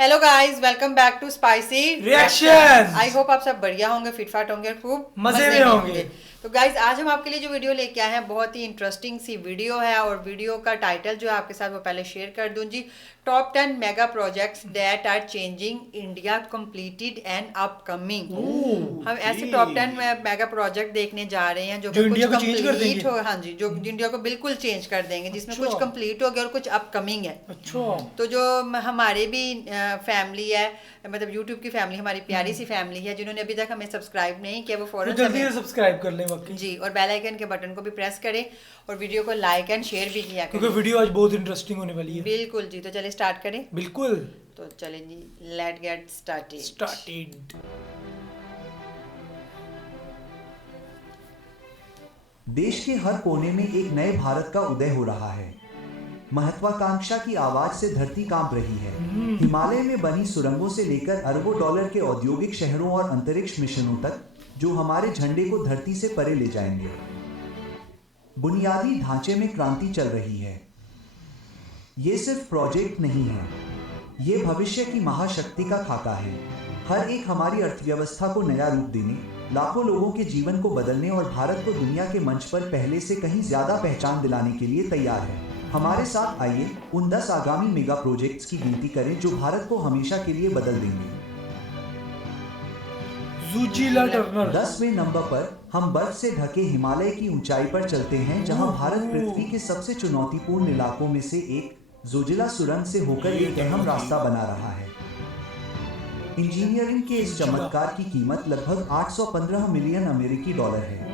Hello guys, welcome back to spicy reaction. I hope आप सब बढ़िया होंगे, फिटफाट होंगे और खूब मजे में होंगे। तो गाइस, आज हम आपके लिए जो वीडियो लेके आए हैं बहुत ही इंटरेस्टिंग सी वीडियो है। और वीडियो का टाइटल जो है आपके साथ वो पहले शेयर कर दूं जी। Top 10 mega projects that are changing India, completed and upcoming. हम ऐसे टॉप 10 मेगा प्रोजेक्ट देखने जा रहे हैं जो कि जो कुछ इंडिया को चेंज कर कंप्लीट देंगे। हो। हाँ जी, जो इंडिया को बिल्कुल चेंज कर देंगे, जिसमें अच्छा। कुछ कंप्लीट हो गया और कुछ अपकमिंग है। अच्छा। तो जो हमारे भी फैमिली है, मतलब यूट्यूब की फैमिली, हमारी प्यारी सी फैमिली है, जिन्होंने अभी तक हमें सब्सक्राइब नहीं किया, वो वो फ़ौरन से जल्दी से हमें सब्सक्राइब कर लें बाकी। जी, और बेल आइकन के बटन को भी प्रेस करें और वीडियो को लाइक एंड शेयर भी किया क्योंकि करें। वीडियो आज बहुत इंटरेस्टिंग होने वाली है। बिल्कुल जी, तो चलिए स्टार्ट करें। बिल्कुल। तो चलें जी, लेट गेट स्टार्टेड। स्टार्टेड। देश के हर कोने में एक नए भारत का उदय हो रहा है। महत्वाकांक्षा की आवाज से धरती कांप रही है। हिमालय में बनी सुरंगों से लेकर अरबों डॉलर के औद्योगिक शहरों और अंतरिक्ष मिशनों तक, जो हमारे झंडे को धरती से परे ले जाएंगे। बुनियादी ढांचे में क्रांति चल रही है। ये सिर्फ प्रोजेक्ट नहीं है, ये भविष्य की महाशक्ति का खाका है। हर एक हमारी अर्थव्यवस्था को नया रूप देने, लाखों लोगों के जीवन को बदलने और भारत को दुनिया के मंच पर पहले से कहीं ज्यादा पहचान दिलाने के लिए तैयार है। हमारे साथ आइए उन 10 आगामी मेगा प्रोजेक्ट्स की गिनती करें जो भारत को हमेशा के लिए बदल देंगे। जूजीला टर्नर। 10वें नंबर पर हम बर्फ से ढके हिमालय की ऊंचाई पर चलते हैं, जहां भारत पृथ्वी के सबसे चुनौतीपूर्ण इलाकों में से एक जोजिला सुरंग से होकर एक अहम रास्ता बना रहा है। इंजीनियरिंग के इस चमत्कार की कीमत लगभग 815 मिलियन अमेरिकी डॉलर है।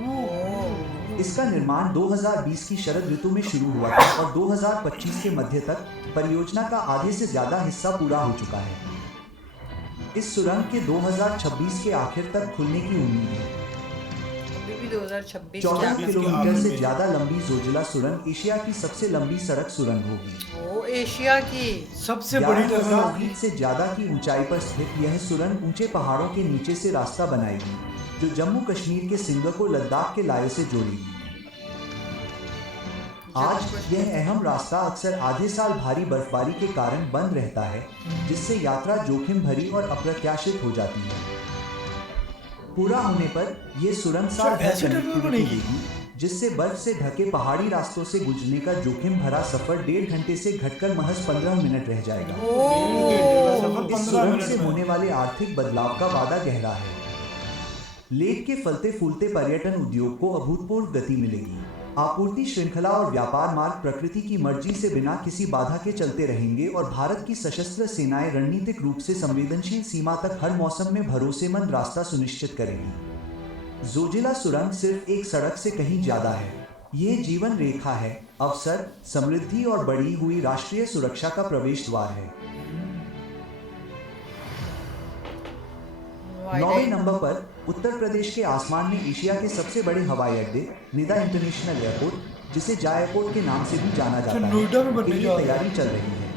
इसका निर्माण 2020 की शरद ऋतु में शुरू हुआ था और 2025 के मध्य तक परियोजना का आधे से ज्यादा हिस्सा पूरा हो चुका है। इस सुरंग के 2026 के आखिर तक खुलने की उम्मीद है। अभी भी 2026 14 क्या? किलोमीटर से ज्यादा लंबी जोजिला सुरंग एशिया की सबसे लंबी सड़क सुरंग होगी। ओ, एशिया की सबसे बड़ी टर्नर 11,000 होगी। फीट से ज्यादा की ऊंचाई पर स्थित यह सुरंग ऊंचे पहाड़ों के नीचे से रास्ता बनाएगी, जो जम्मू कश्मीर के सिंध को लद्दाख के लाये से जोड़ेगी। आज यह अहम रास्ता अक्सर आधे साल भारी बर्फबारी के कारण बंद रहता है, जिससे यात्रा जोखिम भरी और अप्रत्याशित हो जाती है। पूरा होने पर यह सुरंग साल भर ऐसे टनल कनेक्टिविटी बनेगी? देगी, जिससे बर्फ से ढके पहाड़ी रास्तों से गुजरने का जोखिम भरा सफर 1.5 घंटे से घटकर महज 15 मिनट रह जाएगा। सफर इस 15 सुरंग मिनट से में। होने वाले आर्थिक बदलाव का वादा गहरा है। लेक के फलते फूलते पर्यटन उद्योग को अभूतपूर्व गति मिलेगी। आपूर्ति श्रृंखला और व्यापार मार्ग प्रकृति की मर्जी से बिना किसी बाधा के चलते रहेंगे और भारत की सशस्त्र सेनाएं रणनीतिक रूप से संवेदनशील सीमा तक हर मौसम में भरोसेमंद रास्ता सुनिश्चित करेंगी। जोजिला सुरंग सिर्फ एक सड़क से कहीं ज्यादा है। ये जीवन रेखा है, अवसर, समृद्धि और बढ़ी हुई राष्ट्रीय सुरक्षा का प्रवेश द्वार है। 9वें नंबर पर उत्तर प्रदेश के आसमान में एशिया के सबसे बड़े हवाई अड्डे निदा इंटरनेशनल एयरपोर्ट, जिसे जा एयरपोर्ट के नाम से भी जाना जाता है, नोएडा में बनने के लिए जा रहा है। तैयारी चल रही है।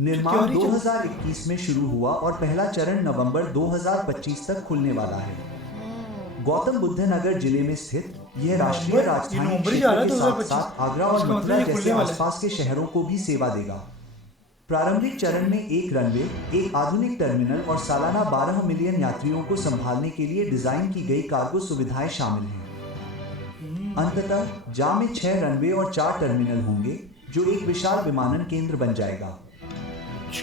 निर्माण तैयारी चल- 2021 में शुरू हुआ और पहला चरण नवंबर 2025 तक खुलने वाला है। गौतम बुद्ध नगर जिले में स्थित यह राष्ट्रीय ये राजधानी नवंबर ही जा रहा क्षेत्र है के 2025। साथ साथ आगरा और इसका मतलब मथुरा ये जैसे खुलने वाला है। आसपास के शहरों को भी सेवा देगा। प्रारंभिक चरण में एक रनवे, एक आधुनिक टर्मिनल और सालाना 12 मिलियन यात्रियों को संभालने के लिए डिजाइन की गई कार्गो सुविधाएं शामिल हैं। अंततः जा में 6 रनवे और 4 टर्मिनल होंगे, जो एक विशाल विमानन केंद्र बन जाएगा।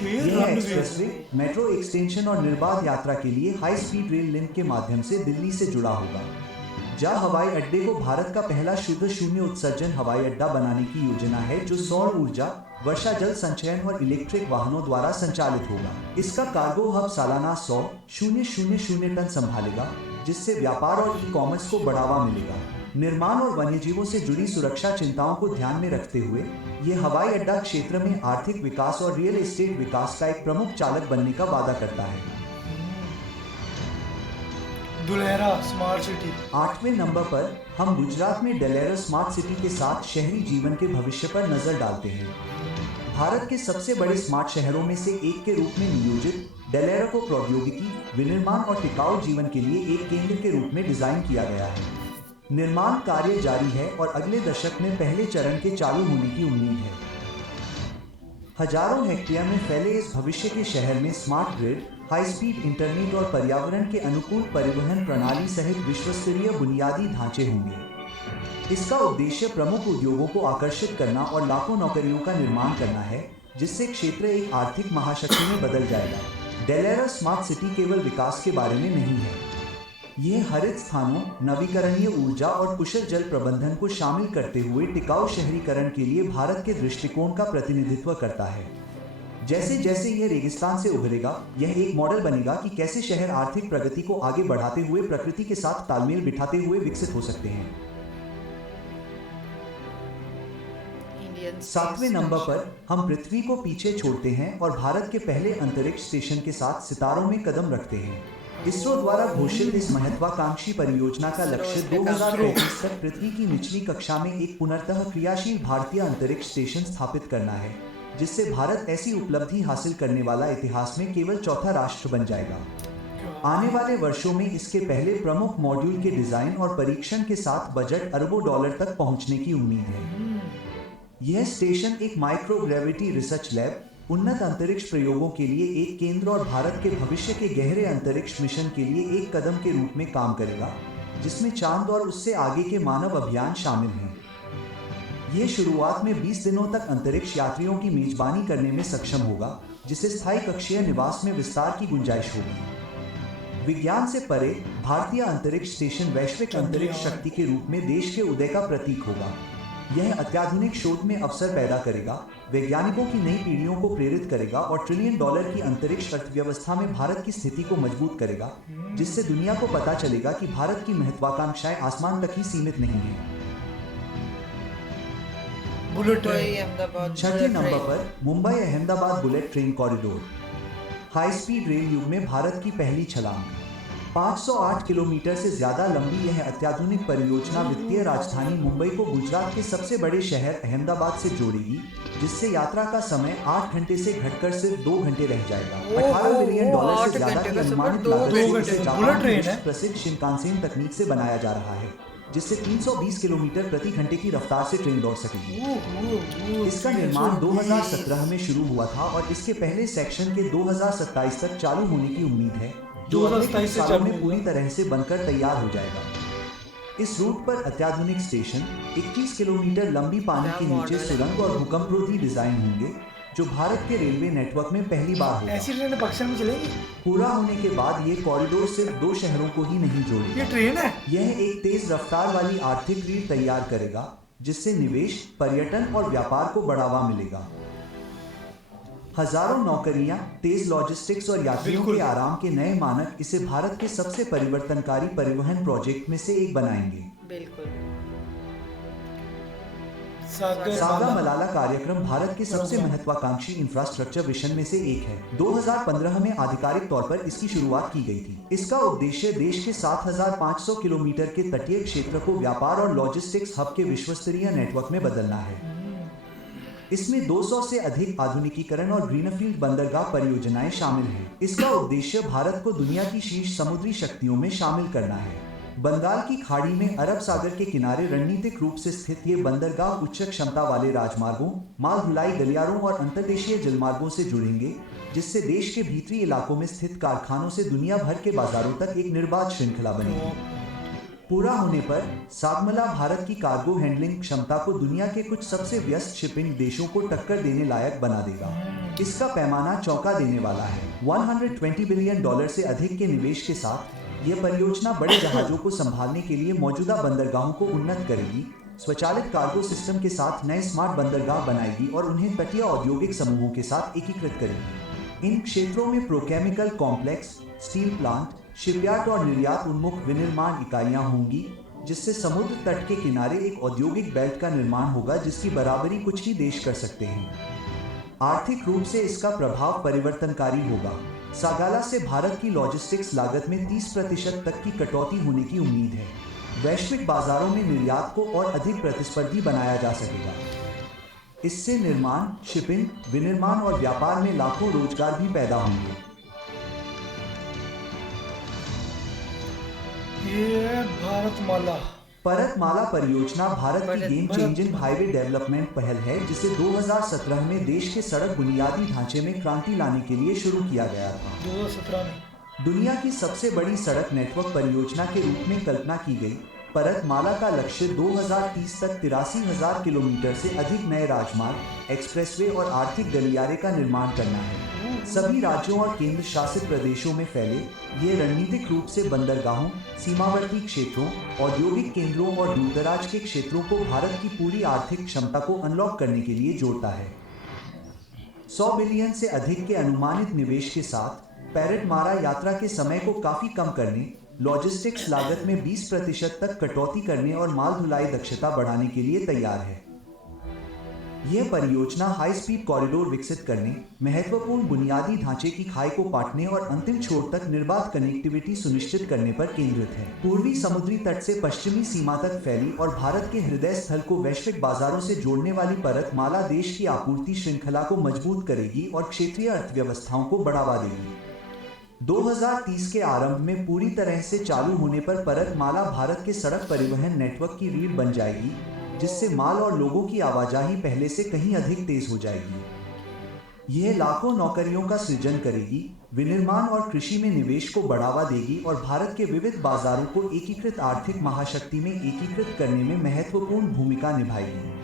यह एक्सप्रेसवे, मेट्रो एक्सटेंशन और निर्बाध यात्रा के लिए हाई स्पीड रेल लिंक के माध्यम से दिल्ली से जुड़ा होगा। जा हवाई अड्डे को भारत का पहला शुद्ध शून्य उत्सर्जन हवाई अड्डा बनाने की योजना है, जो सौर ऊर्जा, वर्षा जल संचयन और इलेक्ट्रिक वाहनों द्वारा संचालित होगा। इसका कार्गो हब सालाना 100,000 टन संभालेगा, जिससे व्यापार और ई कॉमर्स को बढ़ावा मिलेगा। निर्माण और वन्यजीवों से जुड़ी सुरक्षा चिंताओं को ध्यान में रखते हुए यह हवाई अड्डा क्षेत्र में आर्थिक विकास और रियल एस्टेट विकास का एक प्रमुख चालक बनने का वादा करता है। Dholera smart city. 8वें नंबर पर हम गुजरात में डेलेरा स्मार्ट सिटी के साथ शहरी जीवन के भविष्य पर नजर डालते हैं। भारत के सबसे बड़े स्मार्ट शहरों में से एक के रूप में नियोजित डेलेरा को प्रौद्योगिकी, विनिर्माण और टिकाऊ जीवन के लिए एक केंद्र के रूप में डिजाइन किया गया है। निर्माण कार्य जारी है और अगले दशक में पहले चरण के चालू होने की उम्मीद है। हजारों हेक्टेयर में फैले इस भविष्य के शहर में smart grid, high speed internet और पर्यावरण के अनुकूल परिवहन प्रणाली सहित विश्वस्तरीय बुनियादी ढांचे होंगे। इसका उद्देश्य प्रमुख उद्योगों को आकर्षित करना और लाखों नौकरियों का निर्माण करना है, जिससे क्षेत्र एक आर्थिक महाशक्ति में बदल जाएगा। डेलेरा स्मार्ट सिटी केवल विकास के बारे में नहीं है, यह हरित स्थानों, नवीकरणीय ऊर्जा और कुशल जल प्रबंधन को शामिल करते हुए टिकाऊ शहरीकरण के लिए भारत के दृष्टिकोण का प्रतिनिधित्व करता है। जैसे जैसे यह रेगिस्तान से उभरेगा, यह एक मॉडल बनेगा कि कैसे शहर आर्थिक प्रगति को आगे बढ़ाते हुए प्रकृति के साथ तालमेल बिठाते हुए विकसित हो सकते हैं। 7वें नंबर पर हम पृथ्वी को पीछे छोड़ते हैं और भारत के पहले अंतरिक्ष स्टेशन के साथ सितारों में कदम रखते हैं। इसरो द्वारा घोषित इस महत्वाकांक्षी परियोजना का लक्ष्य 2035 तक पृथ्वी की निचली कक्षा में एक पुनर्तः क्रियाशील भारतीय अंतरिक्ष स्टेशन स्थापित करना है, जिससे भारत ऐसी उपलब्धि हासिल करने वाला इतिहास में केवल चौथा राष्ट्र बन जाएगा। आने वाले वर्षों में इसके पहले प्रमुख मॉड्यूल के डिजाइन और परीक्षण के साथ बजट अरबों डॉलर तक पहुंचने की उम्मीद है। यह स्टेशन एक माइक्रोग्रेविटी रिसर्च लैब, उन्नत अंतरिक्ष प्रयोगों के लिए एक केंद्र और भारत के भविष्य के गहरे अंतरिक्ष मिशन के लिए एक कदम के रूप में काम करेगा, जिसमें चांद और उससे आगे के मानव अभियान शामिल हैं। यह शुरुआत में 20 दिनों तक अंतरिक्ष यात्रियों की मेजबानी करने में सक्षम होगा, जिससे स्थायी कक्षीय निवास में विस्तार की गुंजाइश होगी। विज्ञान से परे भारतीय अंतरिक्ष स्टेशन वैश्विक अंतरिक्ष शक्ति के रूप में देश के उदय का प्रतीक होगा। यह अत्याधुनिक शोध में अवसर पैदा करेगा, वैज्ञानिकों की नई पीढ़ियों को प्रेरित करेगा और $1 ट्रिलियन की अंतरिक्ष अर्थव्यवस्था में भारत की स्थिति को मजबूत करेगा, जिससे दुनिया को पता चलेगा कि भारत की महत्वाकांक्षाएं आसमान तक ही सीमित नहीं हैं। Bullet train. 6वें नंबर पर Mumbai Ahmedabad bullet train corridor. High speed rail युग में भारत की पहली छलांग। 508 किलोमीटर से ज्यादा लंबी यह अत्याधुनिक परियोजना वित्तीय राजधानी मुंबई को गुजरात के सबसे बड़े शहर अहमदाबाद से जोड़ेगी, जिससे यात्रा का समय 8 घंटे से घटकर सिर्फ 2 घंटे रह जाएगा। $18 बिलियन से ज्यादा की अनुमानित लागत से इसे जापान की प्रसिद्ध शिनकानसेन तकनीक से बनाया जा रहा है, जिससे 320 किलोमीटर प्रति घंटे की रफ्तार से ट्रेन दौड़ सकेगी। इसका निर्माण 2017 में शुरू हुआ था और इसके पहले सेक्शन के 2027 तक चालू होने की उम्मीद है, जो अगले कुछ सालों में पूरी तरह से बनकर तैयार हो जाएगा। इस रूट पर अत्याधुनिक स्टेशन, 21 किलोमीटर लंबी पानी के नीचे सुरंग और भूकंपरोधी डिजाइन होंगे, जो भारत के रेलवे नेटवर्क में पहली बार होगा। ऐसी ट्रेन पाकिस्तान में चलेगी? पूरा होने के बाद ये कॉरिडोर सिर्फ 2 शहरों को ही नहीं जोड़ेगा। ये ट्रेन है? यह एक तेज रफ्तार वाली आर्थिक रीढ़ तैयार करेगा, जिससे निवेश, पर्यटन और व्यापार को बढ़ावा मिलेगा। हजारों नौकरियां, तेज लॉजिस्टिक्स और यात्रियों के आराम के नए मानक इसे भारत के सबसे परिवर्तनकारी परिवहन प्रोजेक्ट में से एक बनाएंगे। बिल्कुल। सागरमाला कार्यक्रम भारत के सबसे महत्वाकांक्षी इंफ्रास्ट्रक्चर मिशन में से एक है। 2015 में आधिकारिक तौर पर इसकी शुरुआत की गई थी। इसका उद्देश्य देश के 7,500 किलोमीटर के तटीय क्षेत्र को व्यापार और लॉजिस्टिक्स हब के विश्वस्तरीय नेटवर्क में बदलना है। इसमें 200 से अधिक आधुनिकीकरण और ग्रीनफील्ड बंदरगाह परियोजनाएं शामिल हैं। इसका उद्देश्य भारत को दुनिया की शीर्ष समुद्री शक्तियों में शामिल करना है। बंगाल की खाड़ी में अरब सागर के किनारे रणनीतिक रूप से स्थित ये बंदरगाह उच्च क्षमता वाले राजमार्गों, माल ढुलाई गलियारों और अंतर्देशीय जलमार्गों से जुड़ेंगे, जिससे देश के भीतरी इलाकों में स्थित कारखानों से दुनिया भर के बाजारों तक एक निर्बाध श्रृंखला बनेगी। पूरा होने पर सागमाला भारत की कार्गो हैंडलिंग क्षमता को दुनिया के कुछ सबसे व्यस्त शिपिंग देशों को टक्कर देने लायक बना देगा। इसका पैमाना चौंका देने वाला है। $120 बिलियन से अधिक के निवेश के साथ यह परियोजना बड़े जहाजों को संभालने के लिए मौजूदा बंदरगाहों को उन्नत करेगी, स्वचालित कार्गो सिस्टम के साथ नए स्मार्ट बंदरगाह बनाएगी और उन्हें तटीय औद्योगिक समूहों के साथ एकीकृत करेगी। इन क्षेत्रों में प्रोकेमिकल कॉम्प्लेक्स, स्टील प्लांट, शिपयार्ड और निर्यात उन्मुख विनिर्माण इकाइयां होंगी, जिससे समुद्र तट के किनारे एक औद्योगिक बेल्ट का निर्माण होगा जिसकी बराबरी कुछ ही देश कर सकते हैं। आर्थिक रूप से इसका प्रभाव परिवर्तनकारी होगा। सागाला से भारत की लॉजिस्टिक्स लागत में 30% तक की कटौती होने की उम्मीद है। वैश्विक बाजारों में निर्यात को और अधिक प्रतिस्पर्धी बनाया जा सकेगा। इससे निर्माण, शिपिंग, विनिर्माण और व्यापार में लाखों रोजगार भी पैदा होंगे। ये भारतमाला परतमाला परियोजना भारत की गेम चेंजिंग हाईवे डेवलपमेंट पहल है जिसे 2017 में देश के सड़क बुनियादी ढांचे में क्रांति लाने के लिए शुरू किया गया था। 2017 में दुनिया की सबसे बड़ी सड़क नेटवर्क परियोजना के रूप में कल्पना की गई परतमाला का लक्ष्य 2030 तक 83,000 किलोमीटर से अधिक नए राजमार्ग, एक्सप्रेसवे और आर्थिक गलियारे का निर्माण करना है। सभी राज्यों और केंद्र शासित प्रदेशों में फैले ये रणनीतिक रूप से बंदरगाहों, सीमावर्ती क्षेत्रों, औद्योगिक केंद्रों और दूरदराज के क्षेत्रों को भारत की पूरी आर्थिक क्षमता को अनलॉक करने के लिए जोड़ता है। 100 बिलियन से अधिक के अनुमानित निवेश के साथ परतमाला यात्रा के समय को काफी कम करने, लॉजिस्टिक्स लागत में 20% तक कटौती करने और माल ढुलाई दक्षता बढ़ाने के लिए तैयार है। यह परियोजना हाई स्पीड कॉरिडोर विकसित करने, महत्वपूर्ण बुनियादी ढांचे की खाई को पाटने और अंतिम छोर तक निर्बाध कनेक्टिविटी सुनिश्चित करने पर केंद्रित है। पूर्वी समुद्री तट से पश्चिमी सीमा तक फैली और भारत के हृदय स्थल को वैश्विक बाजारों से जोड़ने वाली परतमाला देश की आपूर्ति श्रृंखला को मजबूत करेगी और क्षेत्रीय अर्थव्यवस्थाओं को बढ़ावा देगी। 2030 के आरंभ में पूरी तरह से चालू होने पर परतमाला भारत के सड़क परिवहन नेटवर्क की रीढ़ बन जाएगी, जिससे माल और लोगों की आवाजाही पहले से कहीं अधिक तेज हो जाएगी। यह लाखों नौकरियों का सृजन करेगी, विनिर्माण और कृषि में निवेश को बढ़ावा देगी और भारत के विविध बाजारों को एकीकृत आर्थिक महाशक्ति में एकीकृत करने में महत्वपूर्ण भूमिका निभाएगी।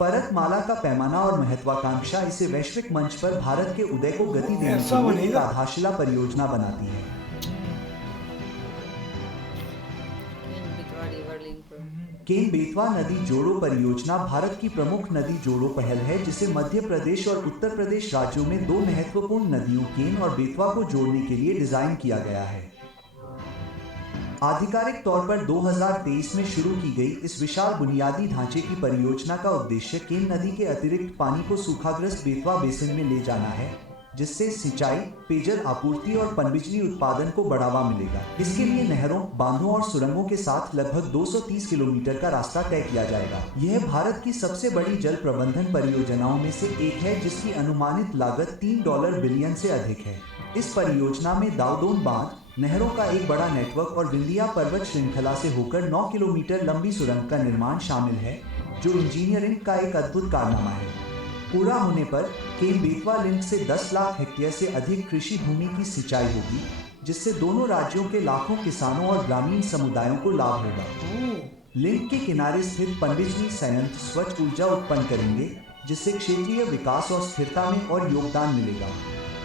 परतमाला का पैमाना और महत्वाकांक्षा इसे वैश्विक मंच पर भारत के उदय को गति देने के लिए एक आधारशिला परियोजना बनाती है। केन बेतवा नदी जोड़ो परियोजना भारत की प्रमुख नदी जोड़ो पहल है जिसे मध्य प्रदेश और उत्तर प्रदेश राज्यों में दो महत्वपूर्ण नदियों केन और बेतवा को जोड़ने के लिए डिजाइन किया गया है। आधिकारिक तौर पर 2023 में शुरू की गई इस विशाल बुनियादी ढांचे की परियोजना का उद्देश्य केन नदी के अतिरिक्त पानी को सूखाग्रस्त बेतवा बेसिन में ले जाना है, जिससे सिंचाई, पेयजल आपूर्ति और पनबिजली उत्पादन को बढ़ावा मिलेगा। इसके लिए नहरों, बांधों और सुरंगों के साथ लगभग 230 किलोमीटर का रास्ता तय किया जाएगा। यह भारत की सबसे बड़ी जल प्रबंधन परियोजनाओं में से एक है जिसकी अनुमानित लागत $3 बिलियन से अधिक है। इस परियोजना में दाउदोन बांध, नहरों का एक बड़ा नेटवर्क और विंध्या पर्वत श्रृंखला से होकर 9 किलोमीटर लंबी सुरंग का निर्माण शामिल है, जो इंजीनियरिंग का एक अद्भुत कारनामा है। पूरा होने पर केन बेतवा लिंक से 10 लाख हेक्टेयर से अधिक कृषि भूमि की सिंचाई होगी, जिससे दोनों राज्यों के लाखों किसानों और ग्रामीण समुदायों को लाभ होगा। लिंक के किनारे स्थित पनबिजली संयंत्र स्वच्छ ऊर्जा उत्पन्न करेंगे, जिससे क्षेत्रीय विकास और स्थिरता में और योगदान मिलेगा।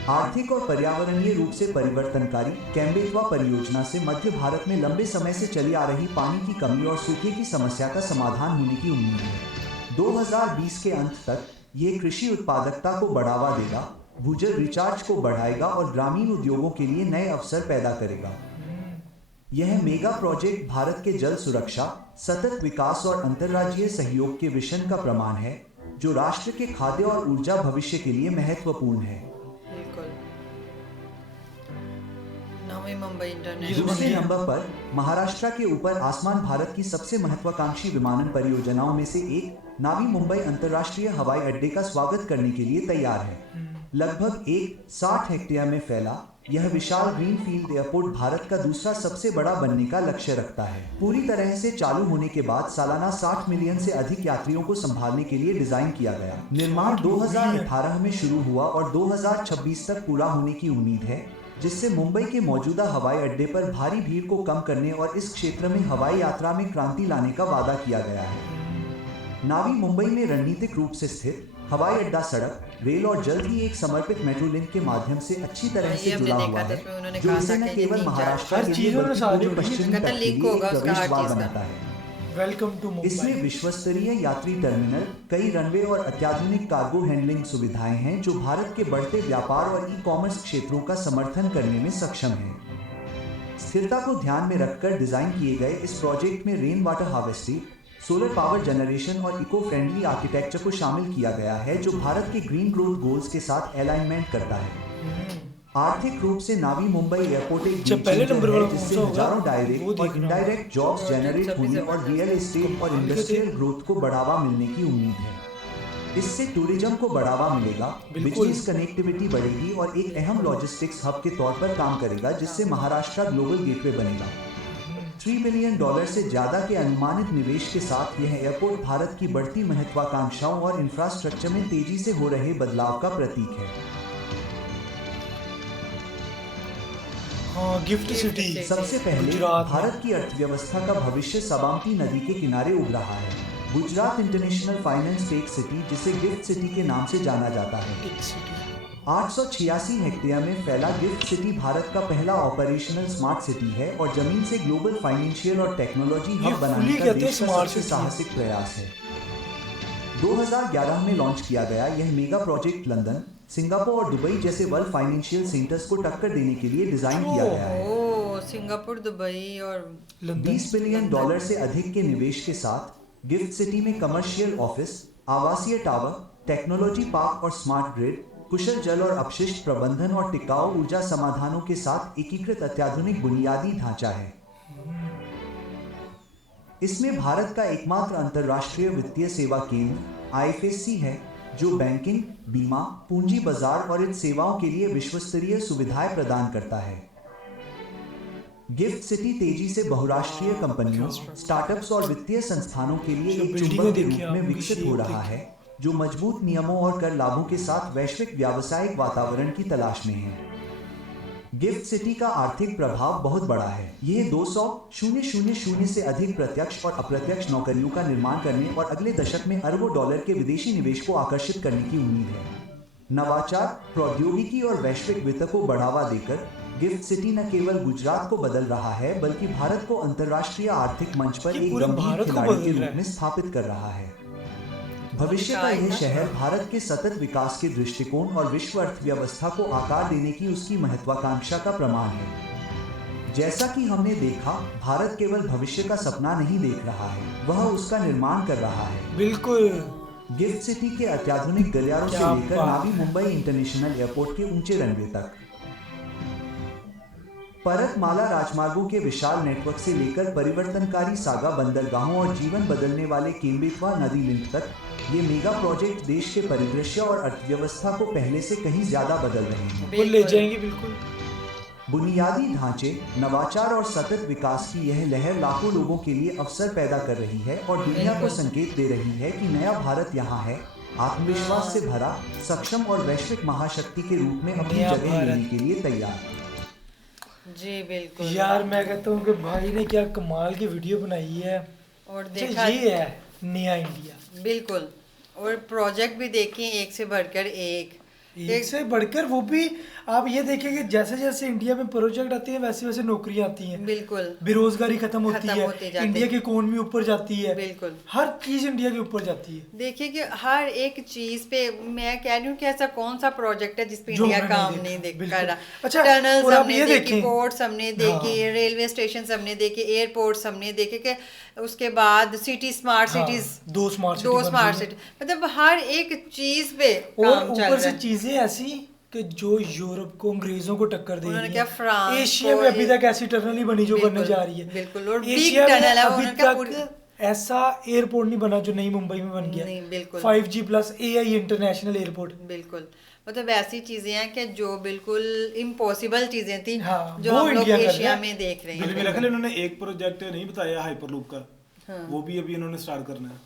आर्थिक और पर्यावरणीय रूप से परिवर्तनकारी केन बेतवा परियोजना से मध्य भारत में लंबे समय से चली आ रही पानी की कमी और सूखे की समस्या का समाधान होने की उम्मीद है। 2020 के अंत तक ये कृषि उत्पादकता को बढ़ावा देगा, भूजल रिचार्ज को बढ़ाएगा और ग्रामीण उद्योगों के लिए नए अवसर पैदा करेगा। यह मेगा प्रोजेक्ट भारत के जल सुरक्षा, सतत विकास और अंतर्राज्यीय सहयोग के विजन का प्रमाण है, जो राष्ट्र के खाद्य और ऊर्जा भविष्य के लिए महत्वपूर्ण है। मुंबई दूसरे नंबर पर महाराष्ट्र के ऊपर आसमान भारत की सबसे महत्वाकांक्षी विमानन परियोजनाओं में से एक नावी मुंबई अंतर्राष्ट्रीय हवाई अड्डे का स्वागत करने के लिए तैयार है। लगभग 60 हेक्टेयर में फैला यह विशाल ग्रीनफील्ड एयरपोर्ट भारत का दूसरा सबसे बड़ा बनने का लक्ष्य रखता है। पूरी तरह से चालू होने के बाद सालाना 60 मिलियन से अधिक यात्रियों को संभालने के लिए डिजाइन किया गया। निर्माण 2018 में शुरू हुआ और 2026 तक पूरा होने की उम्मीद है, जिससे मुंबई के मौजूदा हवाई अड्डे पर भारी भीड़ को कम करने और इस क्षेत्र में हवाई यात्रा में क्रांति लाने का वादा किया गया है। नावी मुंबई में रणनीतिक रूप से स्थित हवाई अड्डा सड़क, रेल और जल्द ही एक समर्पित मेट्रो लिंक के माध्यम से अच्छी तरह से जुड़ा हुआ है, जो इसे न केवल महाराष्ट्र के लिए बल्कि पूरे पश्चिमी तट के लिए एक प्रवेश द्वार बनाता है। Welcome to Mumbai. इसमें विश्वस्तरीय यात्री टर्मिनल, कई रनवे और अत्याधुनिक कार्गो हैंडलिंग सुविधाएं हैं जो भारत के बढ़ते व्यापार और ई-कॉमर्स क्षेत्रों का समर्थन करने में सक्षम हैं। स्थिरता को ध्यान में रखकर डिजाइन किए गए इस प्रोजेक्ट में rain water harvesting, solar power generation और इको फ्रेंडली आर्किटेक्चर को शामिल किया गया है, जो भारत के ग्रीन ग्रोथ गोल्स के साथ अलाइनमेंट करता है। आर्थिक रूप से नावी मुंबई एयरपोर्ट एक पहले नंबर वाला जिससे हजारों डायरेक्ट और इनडायरेक्ट जॉब्स जनरेट होने और रियल एस्टेट और इंडस्ट्रियल ग्रोथ को बढ़ावा मिलने की उम्मीद है। इससे टूरिज्म को बढ़ावा मिलेगा, बिजनेस कनेक्टिविटी बढ़ेगी और एक अहम लॉजिस्टिक्स हब के तौर पर काम करेगा, जिससे महाराष्ट्र ग्लोबल गेटवे बनेगा। $3 बिलियन से ज्यादा के अनुमानित निवेश के साथ यह एयरपोर्ट भारत की बढ़ती महत्वाकांक्षाओं और इंफ्रास्ट्रक्चर में तेजी से हो रहे बदलाव का प्रतीक है। हाँ, गिफ्ट सिटी। सबसे पहले गुजरात में। भारत की अर्थव्यवस्था का भविष्य साबरमती नदी के किनारे उग रहा है। Gujarat international finance tech city, जिसे गिफ्ट सिटी के नाम से जाना जाता है, टेक सिटी 886 हेक्टेयर में फैला गिफ्ट सिटी भारत का पहला ऑपरेशनल स्मार्ट सिटी है और जमीन से ग्लोबल फाइनेंशियल और टेक्नोलॉजी ये हब बनाने fully का कहते हैं देश का smart सबसे city। साहसिक प्रयास है। 2011 में लॉन्च किया गया यह मेगा प्रोजेक्ट लंदन, सिंगापुर और दुबई जैसे वर्ल्ड फाइनेंशियल सेंटर्स को टक्कर देने के लिए डिजाइन किया गया है। ओ सिंगापुर, दुबई और लंदन। $20 बिलियन से अधिक के निवेश के साथ गिफ्ट सिटी में कमर्शियल ऑफिस, आवासीय टावर, टेक्नोलॉजी पार्क और स्मार्ट ग्रिड, कुशल जल और अपशिष्ट प्रबंधन और टिकाऊ ऊर्जा समाधानों के साथ एकीकृत अत्याधुनिक बुनियादी ढांचा है। इसमें भारत का एकमात्र अंतर्राष्ट्रीय वित्तीय सेवा केंद्र IFSC है, जो बैंकिंग, बीमा, पूंजी बाजार और इन सेवाओं के लिए विश्वस्तरीय सुविधाएं प्रदान करता है। गिफ्ट सिटी तेजी से बहुराष्ट्रीय कंपनियों, स्टार्टअप्स और वित्तीय संस्थानों के लिए जो एक बिल्डिंगें चुंबक के देखी रूप में आपने, विकसित शेप हो रहा देखी। है, जो मजबूत नियमों और कर लाभों के साथ वैश्विक व्यावसायिक वातावरण की तलाश में है। गिफ्ट सिटी का आर्थिक प्रभाव बहुत बड़ा है। यह 200,000 से अधिक प्रत्यक्ष और अप्रत्यक्ष नौकरियों का निर्माण करने और अगले दशक में अरबों डॉलर के विदेशी निवेश को आकर्षित करने की उम्मीद है। नवाचार, प्रौद्योगिकी और वैश्विक वित्त को बढ़ावा देकर गिफ्ट सिटी न केवल गुजरात को बदल रहा है, बल्कि भारत को अंतर्राष्ट्रीय आर्थिक मंच पर ये एक पूरे गंभीर भारत को खिलाड़ी बदल के रहा रूप है। में स्थापित कर रहा है। भविष्य का यह शहर भारत के सतत विकास के दृष्टिकोण और विश्व अर्थव्यवस्था को आकार देने की उसकी महत्वाकांक्षा का प्रमाण है। जैसा कि हमने देखा, भारत केवल भविष्य का सपना नहीं देख रहा है, वह उसका निर्माण कर रहा है। बिल्कुल। गिफ्ट सिटी के अत्याधुनिक गलियारों से क्या लेकर बात नावी मुंबई इंटरनेशनल एयरपोर्ट के ऊंचे रनवे तक, परतमाला राजमार्गों के विशाल नेटवर्क से लेकर परिवर्तनकारी सागा बंदरगाहों और जीवन बदलने वाले केम्बेतवा नदी लिंक तक, ये मेगा प्रोजेक्ट देश के परिदृश्य और अर्थव्यवस्था को पहले से कहीं ज्यादा बदल रहे हैं। वो ले जाएंगे बिल्कुल। बुनियादी ढांचे, नवाचार और सतत विकास की यह लहर लाखों लोगों के लिए अवसर पैदा कर रही है और दुनिया को संकेत दे रही है कि नया भारत यहाँ है, आत्मविश्वास से भरा, सक्षम और वैश्विक महाशक्ति के रूप में अपनी नया जगह भारत। लेने के लिए तैयार। जी बिल्कुल यार मैं कहता हूँ कि भाई ने क्या कमाल की वीडियो बनाई है। और अच्छा, देखा ये है नया इंडिया। बिल्कुल। और प्रोजेक्ट भी देखें एक से बढ़कर एक एक से बढ़कर, वो भी आप ये देखेंगे जैसे जैसे इंडिया में प्रोजेक्ट आते हैं वैसे वैसे नौकरियां आती हैं, बिल्कुल बेरोजगारी खत्म होती खत्म होती है, जाती इंडिया है। की इकोनॉमी ऊपर जाती है, बिल्कुल। हर चीज इंडिया के ऊपर जाती है। देखिए कि हर एक चीज पे मैं कह रही हूँ कि ऐसा कौन सा प्रोजेक्ट है जिस पे जो इंडिया हमने काम नहीं नहीं देखा, देख कर रहा। अच्छा, टनल्स और आप हमने ये देखी, देखें। पोर्ट्स हमने देखे, हाँ। रेलवे स्टेशन हमने देखे, एयरपोर्ट्स हमने देखे कि उसके बाद सिटी स्मार्ट हाँ, सिटीज, दो स्मार्ट सिटी दो बन स्मार्ट रही है। सिटी, मतलब हर एक चीज पे और काम चल ऊपर रहा से है। चीजें ऐसी कि जो यूरोप को, अंग्रेजों को टक्कर दे उन्होंने रही क्या है। फ्रांस एशिया को में अभी तक ऐसी टनल ही बनी जो बिल्कुल, बनने जा रही है। बिल्कुल। और बिग एशिया में टनल है, अभी उन्होंने क्या तक ऐसा एयरपोर्ट नहीं बना जो नई मुंबई में बन गया। नहीं, बिल्कुल। 5G plus AI international airport. बिल्कुल, मतलब ऐसी चीजें हैं कि जो बिल्कुल इम्पॉसिबल चीजें थी, हाँ, जो वो हम लोग इंडिया कर रहा एशिया है। में देख रहे मेरे हैं। ख्याल इन्होंने एक प्रोजेक्ट नहीं बताया हाइपरलूप का, हाँ। वो भी अभी इन्होंने स्टार्ट करना है।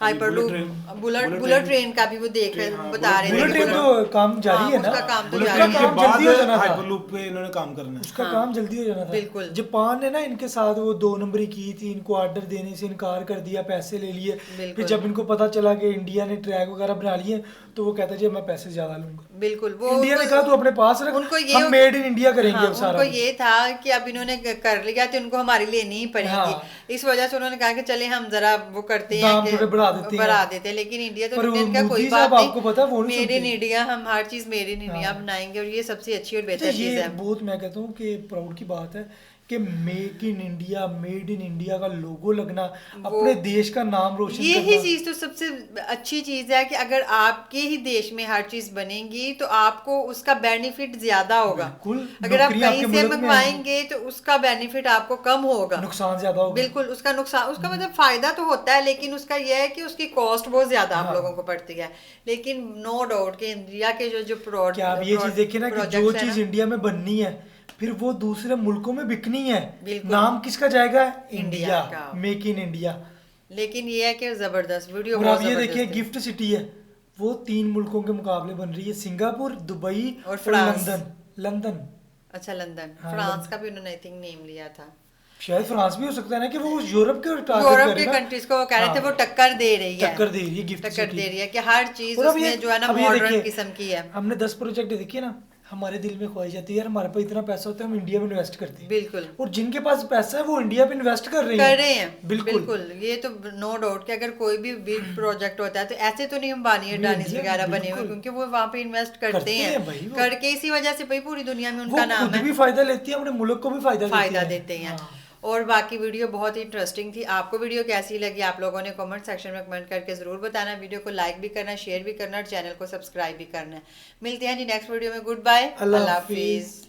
हाइपरलूप, बुलेट ट्रेन का भी वो देख रहे हाँ, बता रहे बुलेट थे। ट्रेन तो काम जारी है ना, उसका काम तो बुलेट जारी ट्रेन है। के काम बाद जल्दी हो जाना था। हाइपरलूप पे इन्होंने काम करना है। उसका हाँ। काम जल्दी हो जाना था। बिल्कुल। जापान ने ना इनके साथ वो 2 नंबरी की थी, इनको ऑर्डर देने से इनकार कर दिया, पैसे ले लिए। बिल्कुल। फिर जब इनको पता चला कि इंडिया ने ट्रैक वगैरह बना लिए, तो वो कहता जी मैं पैसे ज्यादा लूंगा। बिल्कुल, वो इंडिया ने उनको- कहा तू अपने पास रख, उनको ये हम मेड इन इंडिया करेंगे हाँ, अब सारा उनको कुछ। ये था कि अब इन्होंने कर लिया तो इनको हमारे लिए नहीं पड़ेंगे। हाँ। इस वजह से उन्होंने कहा कि चले हम जरा वो करते दाम हैं थोड़े बढ़ा देते हैं। लेकिन इंडिया तो पर उन्होंने कहा कोई मोदी बात साहब आपको पता है वो नहीं, नहीं मेड इन सुनते। इंडिया, हम हर चीज मेड इन इंडिया हाँ। बनाएंगे और ये सबसे अच्छी और अच्छा, बेहतर चीज ये है। बहुत मैं कहता हूँ कि प्राउड की बात है कि make in India, made in India का लोगो लगना, अपने देश का नाम रोशन यही करना। चीज तो सबसे अच्छी चीज है कि अगर आपके ही देश में हर चीज बनेगी तो आपको उसका बेनिफिट ज्यादा होगा। बिल्कुल, अगर आप नौकरियां कहीं आपके से मुल्क में मंगवाएंगे तो उसका बेनिफिट आपको कम होगा, नुकसान ज्यादा होगा। बिल्कुल। उसका नुकसान, उसका मतलब फायदा तो होता है, लेकिन उसका यह है कि उसकी कॉस्ट बहुत ज्यादा आप हाँ। लोगों को पड़ती है। लेकिन नो डाउट कि इंडिया के जो क्या आप ये चीज देखिए ना कि जो चीज इंडिया में बननी है फिर वो दूसरे मुल्कों में बिकनी है, बिल्कुल। नाम किसका जाएगा? इंडिया इंडिया, का। Make in India. लेकिन ये है कि जबरदस्त वीडियो, और बहुत अब ये जबरदस्त देखिए है। गिफ्ट सिटी है, वो 3 मुल्कों के मुकाबले बन रही है, सिंगापुर, दुबई और और फ्रांस। लंदन। लंदन अच्छा लंदन, हाँ, फ्रांस लंदन। का भी उन्होंने आई थिंक नेम लिया था। शायद फ्रांस भी हो सकता है ना, कि वो यूरोप के टारगेट यूरोप कर के रहे ना। कंट्रीज को वो कह रहे थे हाँ, वो टक्कर दे रही है, टक्कर दे रही है गिफ्ट टक्कर सिटी। दे रही है कि हर चीज और अब उसमें जो है ना अब ये मॉडर्न देखिए, किस्म की है। हमने 10 प्रोजेक्ट देखे ना, हमारे दिल में ख्वाहिश आती है यार हमारे पास इतना पैसा होता है, हम इंडिया में इन्वेस्ट करते हैं। बिल्कुल और जिनके पास पैसा है वो इंडिया में इन्वेस्ट कर रहे हैं। बिल्कुल बिल्कुल। ये तो नो डाउट कि अगर कोई भी बिग प्रोजेक्ट होता है तो ऐसे तो नहीं अंबानी नहीं, अडानीज इंडिया, वगैरह बने हुए, बिल्कुल। क्योंकि वो वहाँ पे इन्वेस्ट करते करते हैं हैं भाई वो। करके इसी वजह से भाई पूरी दुनिया में वो उनका नाम खुद है, भी फायदा लेती है, अपने मुल्क को भी फायदा देते हैं। हाँ। और बाकी वीडियो बहुत ही इंटरेस्टिंग थी। आपको वीडियो कैसी लगी आप लोगों ने कमेंट सेक्शन में कमेंट करके ज़रूर बताना। वीडियो को लाइक भी करना, शेयर भी करना और चैनल को सब्सक्राइब भी करना है। मिलते हैं जी नेक्स्ट वीडियो में। गुड बाय, अल्लाह अल्लाह हाफिज़। हाफिज़।